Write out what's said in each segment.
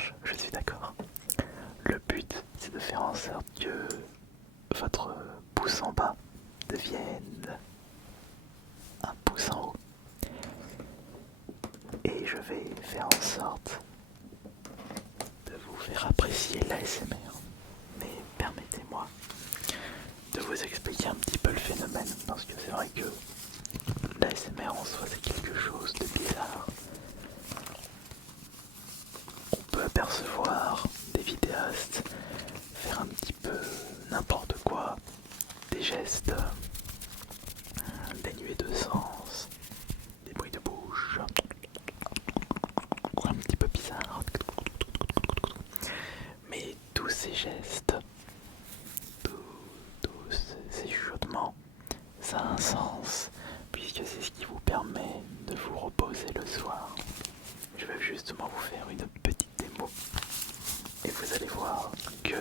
marche, je suis d'accord. Le but, c'est de faire en sorte que votre pouce en bas devienne un pouce en haut. Et je vais faire en sorte de vous faire apprécier l'ASMR. Mais permettez-moi de vous expliquer un petit peu le phénomène, parce que c'est vrai que l'ASMR en soi c'est quelque chose de bizarre. On peut apercevoir des vidéastes faire un petit peu n'importe quoi, des gestes dénués de sens, des bruits de bouche, un petit peu bizarres. Mais tous ces gestes, tous ces chuchotements, ça a un sens, puisque c'est ce qui vous permet de vous reposer le soir. Je vais justement vous faire une petite démo et vous allez voir que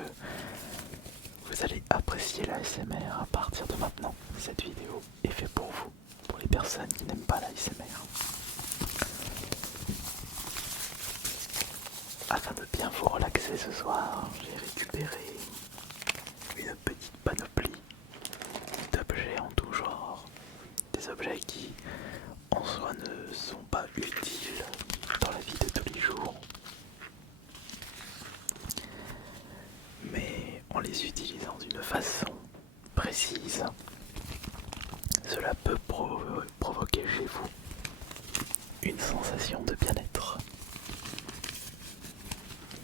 vous allez apprécier l'ASMR à partir de maintenant. Cette vidéo est faite pour vous, pour les personnes qui n'aiment pas l'ASMR. Afin de bien vous relaxer ce soir, j'ai récupéré une petite panoplie d'objets en tout genre. Des objets qui en soi ne sont pas utiles dans la vie de tous les jours, mais en les utilisant d'une façon précise, cela peut provoquer chez vous une sensation de bien-être.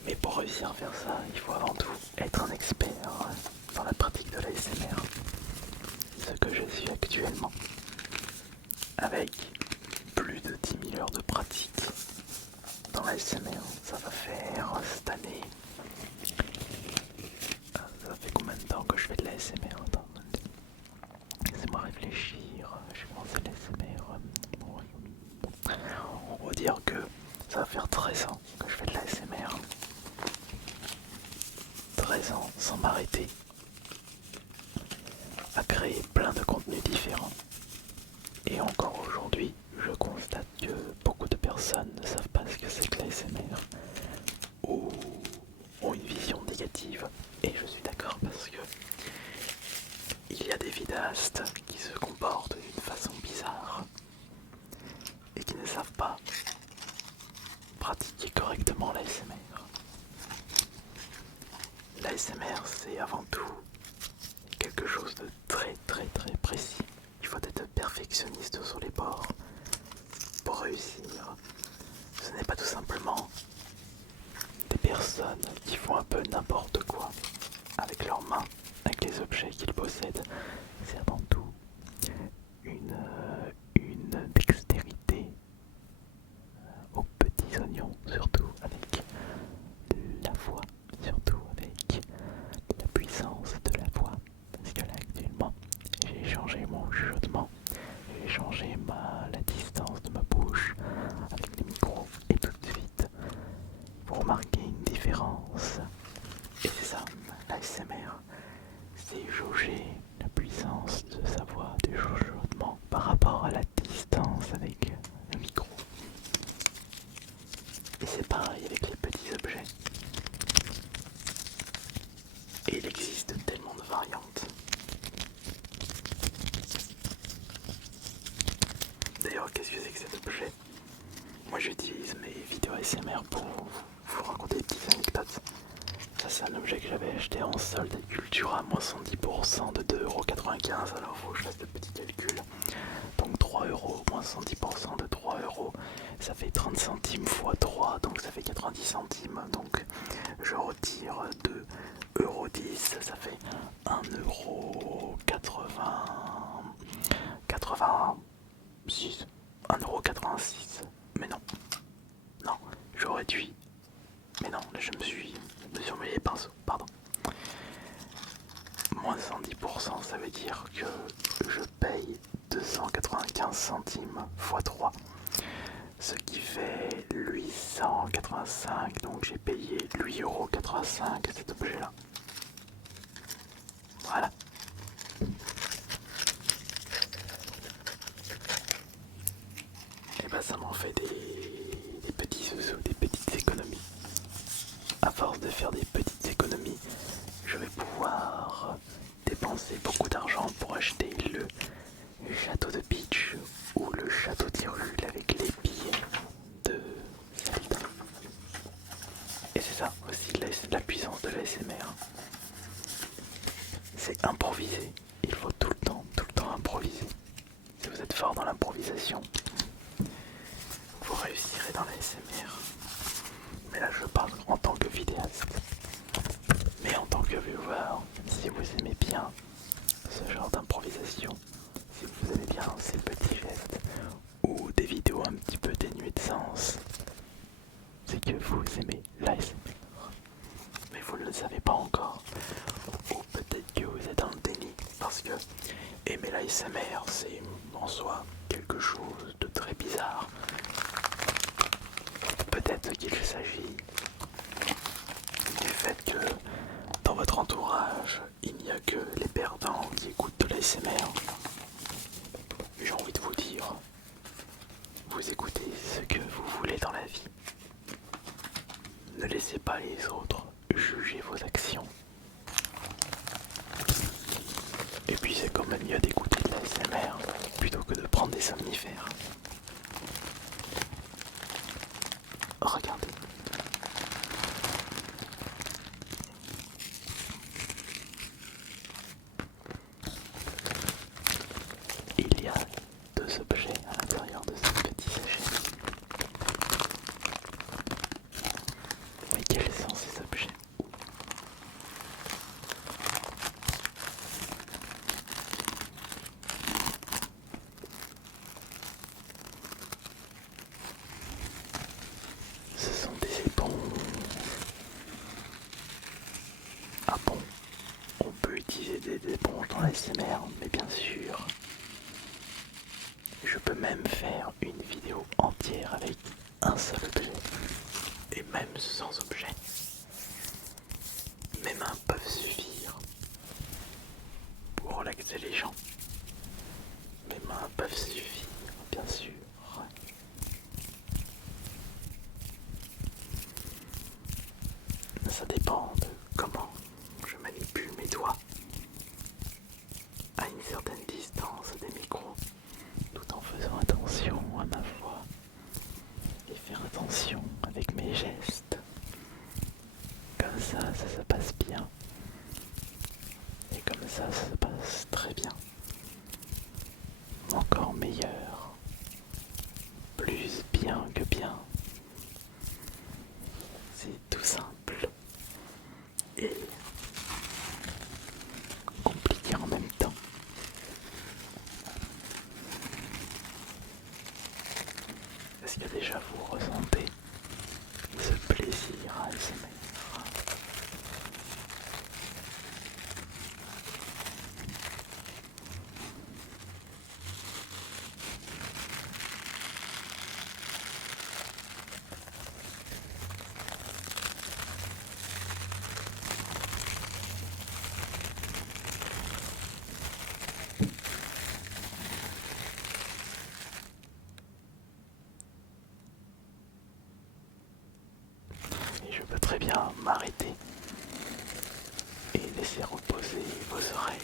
Mais pour réussir à faire ça, il faut avant tout être un expert dans la pratique de l'ASMR, ce que je suis actuellement, avec plus de 10 000 heures de pratique dans l'ASMR. Ça va faire cette année. Ça fait combien de temps que je fais de l'ASMR? Attends, laissez-moi réfléchir. J'ai commencé l'ASMR. On va dire que ça va faire 13 ans que je fais de l'ASMR. 13 ans sans m'arrêter à créer plein de contenus différents. Et encore aujourd'hui, je constate que beaucoup de personnes ne savent pas ce que c'est que l'ASMR ou ont une vision négative. Et je suis d'accord parce que il y a des vidéastes qui se comportent d'une façon bizarre et qui ne savent pas pratiquer correctement l'ASMR. L'ASMR, c'est avant tout quelque chose de très précis. Il faut être perfectionniste sur les bords pour réussir. Ce n'est pas tout simplement des personnes qui font un peu n'importe quoi avec leurs mains, avec les objets qu'ils possèdent. C'est avant tout une dextérité aux petits oignons, surtout avec la voix, surtout avec la puissance de la voix. Parce que là actuellement, j'ai changé mon chuchotement, j'ai changé la distance de ma bouche avec les micros et tout de suite, vous remarquez une différence. Et c'est ça, l'ASMR, c'est jauger la puissance de sa voix, du chuchotement par rapport à la distance avec le micro. Et c'est pareil avec les petits objets. Et il existe tellement de variantes. D'ailleurs, qu'est-ce que c'est que cet objet? Moi j'utilise mes vidéos ASMR pour vous raconter des petites anecdotes. Ça c'est un objet que j'avais acheté en solde à Cultura, moins 110% de 2,95€. Alors faut que je fasse de petits calculs. Donc 3€, moins 110% de 3€, ça fait 30 centimes x 3, donc ça fait 90 centimes. Donc je retire 2,10€, ça fait 1,86€. 1,86€. Mais non, non, je réduis. Mais non, là je me suis emmêlé les pinceaux, pardon. Moins 110%, ça veut dire que je paye 295 centimes x 3. Ce qui fait 885, donc j'ai payé 8,85€ cet objet là. Voilà. Et bah ça m'en fait des petits sous, des petites économies. à force de faire des petites économies, je vais pouvoir dépenser beaucoup d'argent pour acheter le château de Peach ou le château d'Hyrule avec les billets de Zelda. Et c'est ça aussi la puissance de l'ASMR. C'est improviser. Il faut tout le temps improviser. Si vous êtes fort dans l'improvisation, vous réussirez dans l'ASMR. Mais là je parle en tant que vidéaste. Mais en tant que viewer, si vous aimez bien ce genre d'improvisation, si vous aimez bien ces petits gestes ou des vidéos un petit peu dénuées de sens, c'est que vous aimez l'ASMR. Mais vous ne le savez pas encore. Ou peut-être que vous êtes dans le déni parce que aimer l'ASMR c'est en soi quelque chose de très bizarre. Peut-être qu'il s'agit du fait que dans votre entourage il n'y a que les perdants qui écoutent de l'ASMR. J'ai envie de vous dire, vous écoutez ce que vous voulez dans la vie. Ne laissez pas les autres juger vos actions. Et puis c'est quand même mieux d'écouter de l'ASMR plutôt que de prendre des somnifères. Regardez. Il y a 2 objets à l'intérieur de ce petit sachet. Mais quels sont ces objets? Ce sont des éponges. Ah bon, on peut utiliser des éponges dans l'ASMR, mais bien sûr. Je peux même faire une vidéo entière avec un seul objet. Et même sans objet. Mes mains peuvent suffire pour relaxer les gens. Mes mains peuvent suffire, bien sûr. Ça dépend de comment je manipule mes doigts à une certaine distance des micros, tout en faisant attention à ma voix et faire attention avec mes gestes. Comme ça se passe bien. Et comme ça se passe très bien. Encore meilleur. Plus bien que bien. C'est tout simple. Et compliqué en même temps. Est-ce que déjà vous ressentez ce plaisir à ASMR? Et je peux très bien m'arrêter et laisser reposer vos oreilles.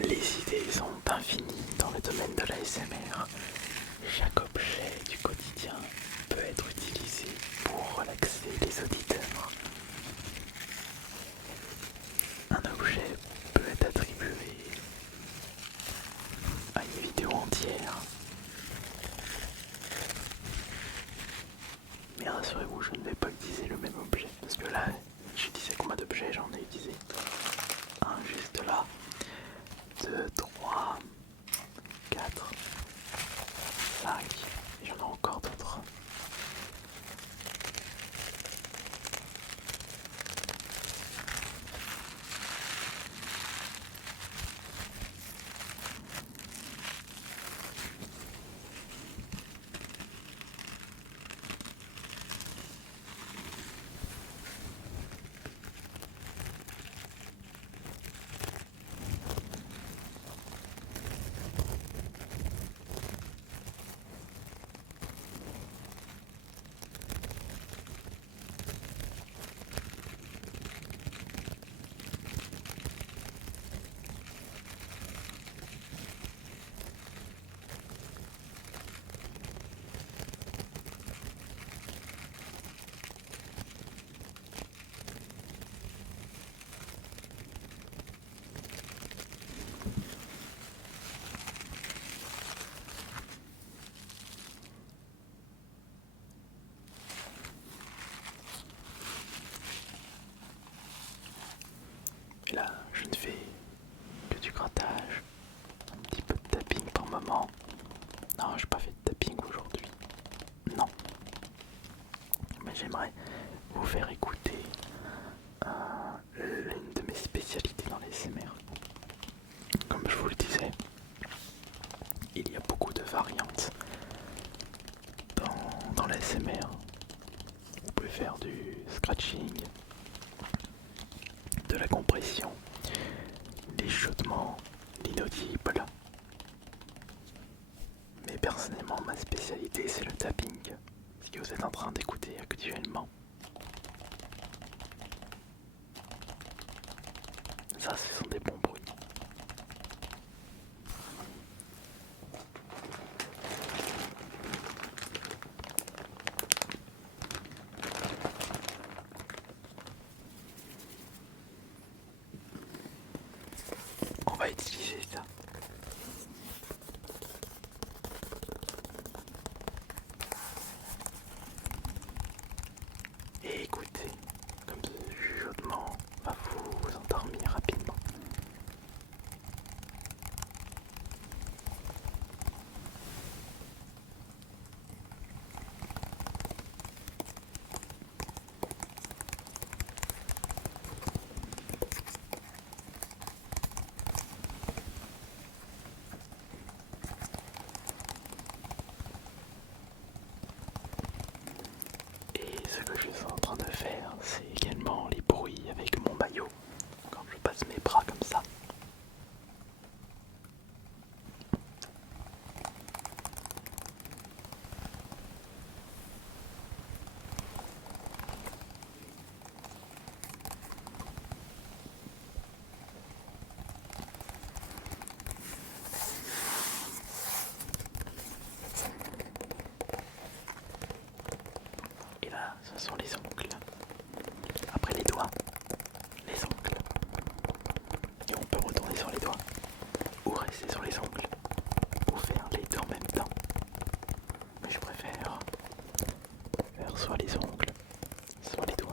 Les idées sont infinies dans le domaine de l'ASMR. Chaque objet du quotidien peut être utilisé pour relaxer les auditeurs. Un objet peut être attribué à une vidéo entière. Mais rassurez-vous, je ne vais pas utiliser le même objet parce que là, j'ai utilisé combien d'objets? J'en ai utilisé un juste là, 2, 3, 4, 5, je ne fais que du grattage, un petit peu de tapping par moment. Non, j'ai pas fait de tapping aujourd'hui. Non. Mais j'aimerais vous faire écouter l'une de mes spécialités dans les SMR. Comme je vous le disais, il y a beaucoup de variantes dans la SMR. Vous pouvez faire du scratching, de la compression, des chuchotements, l'inaudible. Mais personnellement, ma spécialité c'est le tapping, ce que vous êtes en train d'écouter actuellement. Ça, ce sont des bons bruits. On va utiliser ça. Et écoutez, comme ce chuchotement va vous endormir rapidement. Et ce que je suis en train de faire, c'est également les bruits avec mon maillot quand je passe mes bras comme ça. Et là, ce sont les ongles. Après les doigts, les ongles. Et on peut retourner sur les doigts, ou rester sur les ongles, ou faire les deux en même temps. Mais je préfère faire soit les ongles, soit les doigts.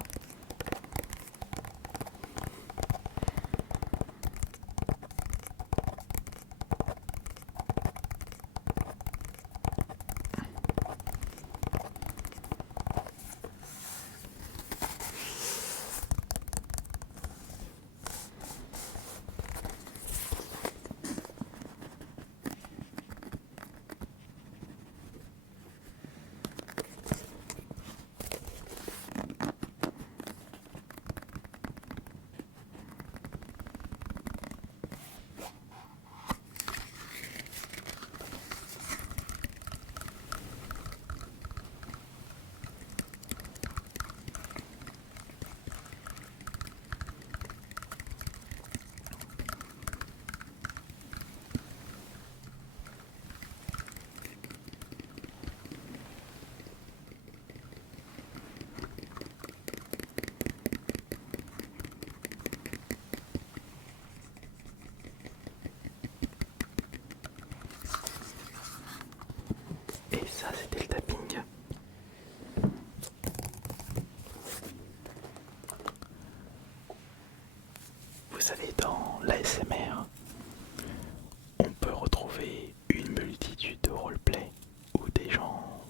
Et ça, c'était le tapping. Vous savez, dans l'ASMR, on peut retrouver une multitude de roleplay où des gens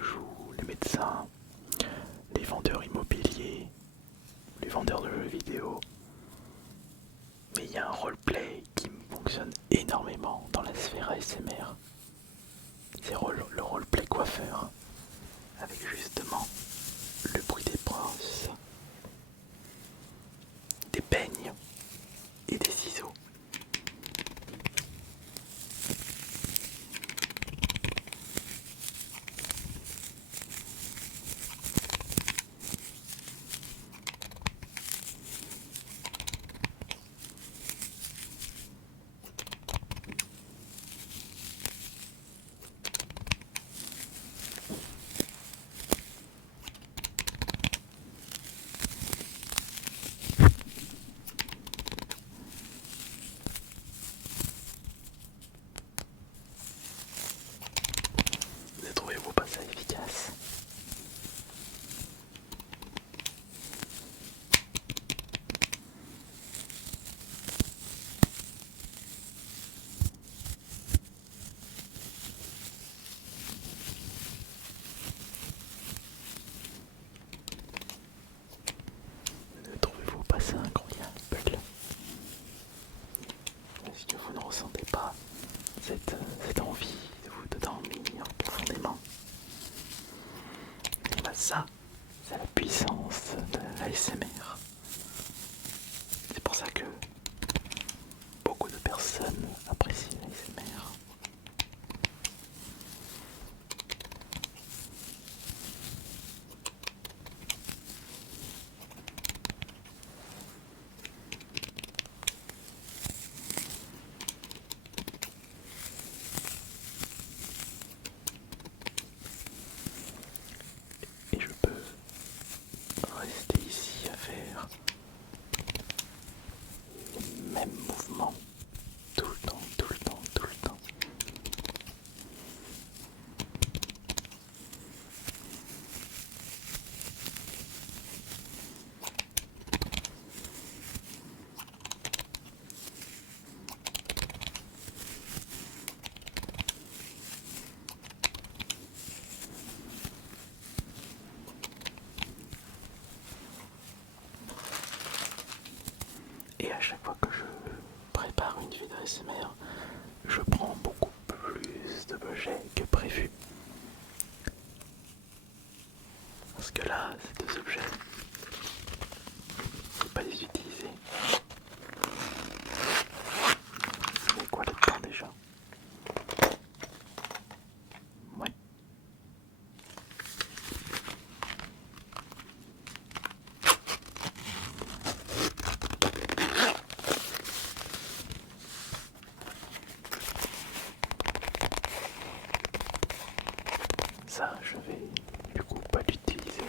jouent les médecins, les vendeurs immobiliers, les vendeurs de jeux vidéo. Mais il y a un roleplay qui fonctionne énormément dans la sphère ASMR. C'est le roleplay coiffeur, avec justement le bruit des brosses, des peignes et des ciseaux. l'ASMR. C'est pour ça que beaucoup de personnes apprécient l'ASMR. Et je peux rester ici à faire les mêmes mouvements tout le temps, tout le temps, tout le temps. Et à chaque fois que je prépare une vidéo ASMR, je prends beaucoup plus d'objets que prévu. Parce que là, ces deux objets, je ne vais pas les utiliser. Mais quoi là-dedans déjà? Ouais. Ça, je vais du coup pas l'utiliser.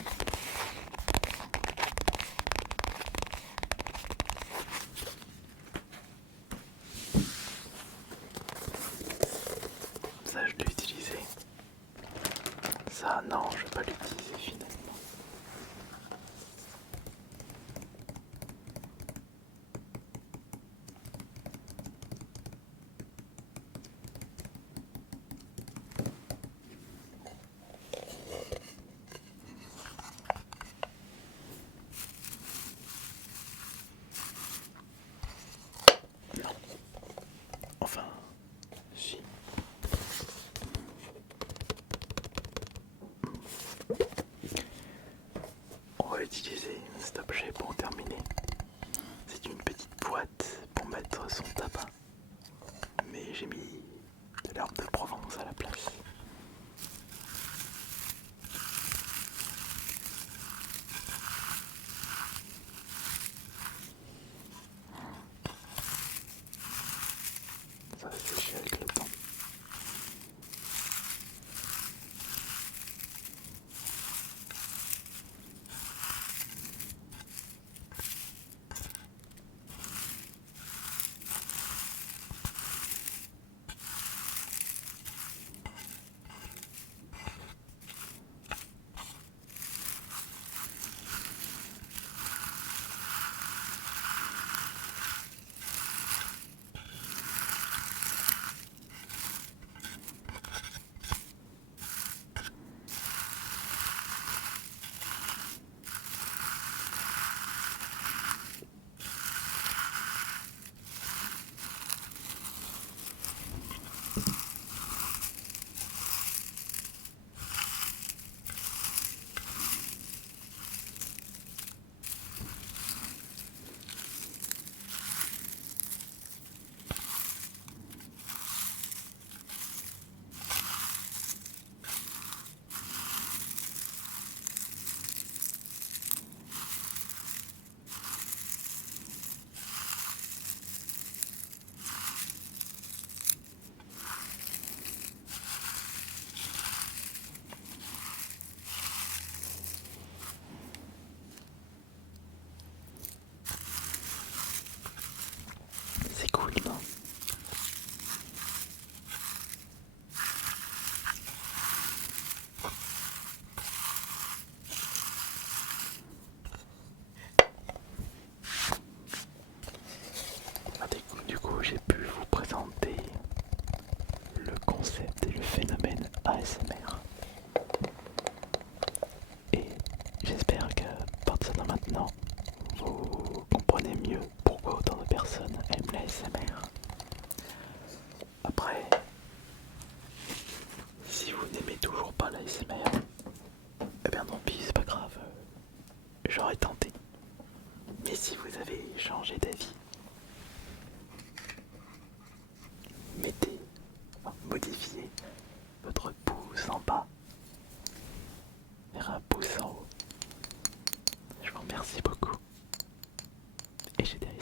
Ça, je l'ai utilisé. Ça, non, je vais pas l'utiliser finalement. Non. Enfin, si. On va utiliser cet objet pour terminer. C'est une petite boîte pour mettre son tabac. Mais j'ai mis de l'herbe de Provence à la place. Ça va sécher avec le temps. C'est cool, non? Ah, du coup, j'ai pu vous présenter le concept et le phénomène ASMR. Et j'espère que à partir de maintenant, vous comprenez mieux pourquoi autant de personnes aiment l'ASMR. Après, si vous n'aimez toujours pas l'ASMR, eh bien tant pis, c'est pas grave, j'aurais tenté. caché derrière